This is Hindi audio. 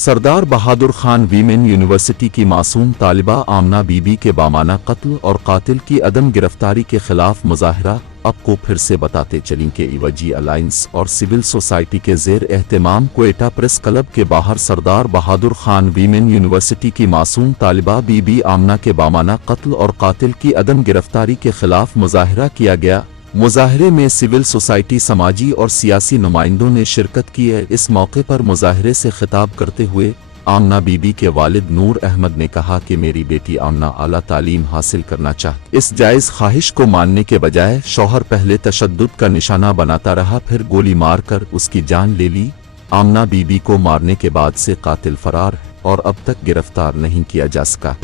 सरदार बहादुर खान वीमेन यूनिवर्सिटी की मासूम तालिबा आमना बीबी के बामाना कत्ल और कातिल की अदम गिरफ्तारी के खिलाफ मुजाहरा। आपको फिर से बताते चलें कि इवजी अलायंस और सिविल सोसाइटी के जेर एहतमाम क्वेटा प्रेस क्लब के बाहर सरदार बहादुर खान वीमेन यूनिवर्सिटी की मासूम तालिबा बीबी आमना के बामाना कत्ल और कातिल की अदम गिरफ्तारी के खिलाफ मुजाहरा किया गया। मुजाहरे में सिविल सोसाइटी, समाजी और सियासी नुमाइंदों ने शिरकत की है। इस मौके पर मुजाहरे से खिताब करते हुए आमना बीबी के वालिद नूर अहमद ने कहा कि मेरी बेटी आमना आला तालीम हासिल करना चाहती। इस जायज़ ख्वाहिश को मानने के बजाय शौहर पहले तशद्दुद का निशाना बनाता रहा, फिर गोली मारकर उसकी जान ले ली। आमना बीबी को मारने के बाद से कातिल फरार है और अब तक गिरफ्तार नहीं किया जा सका।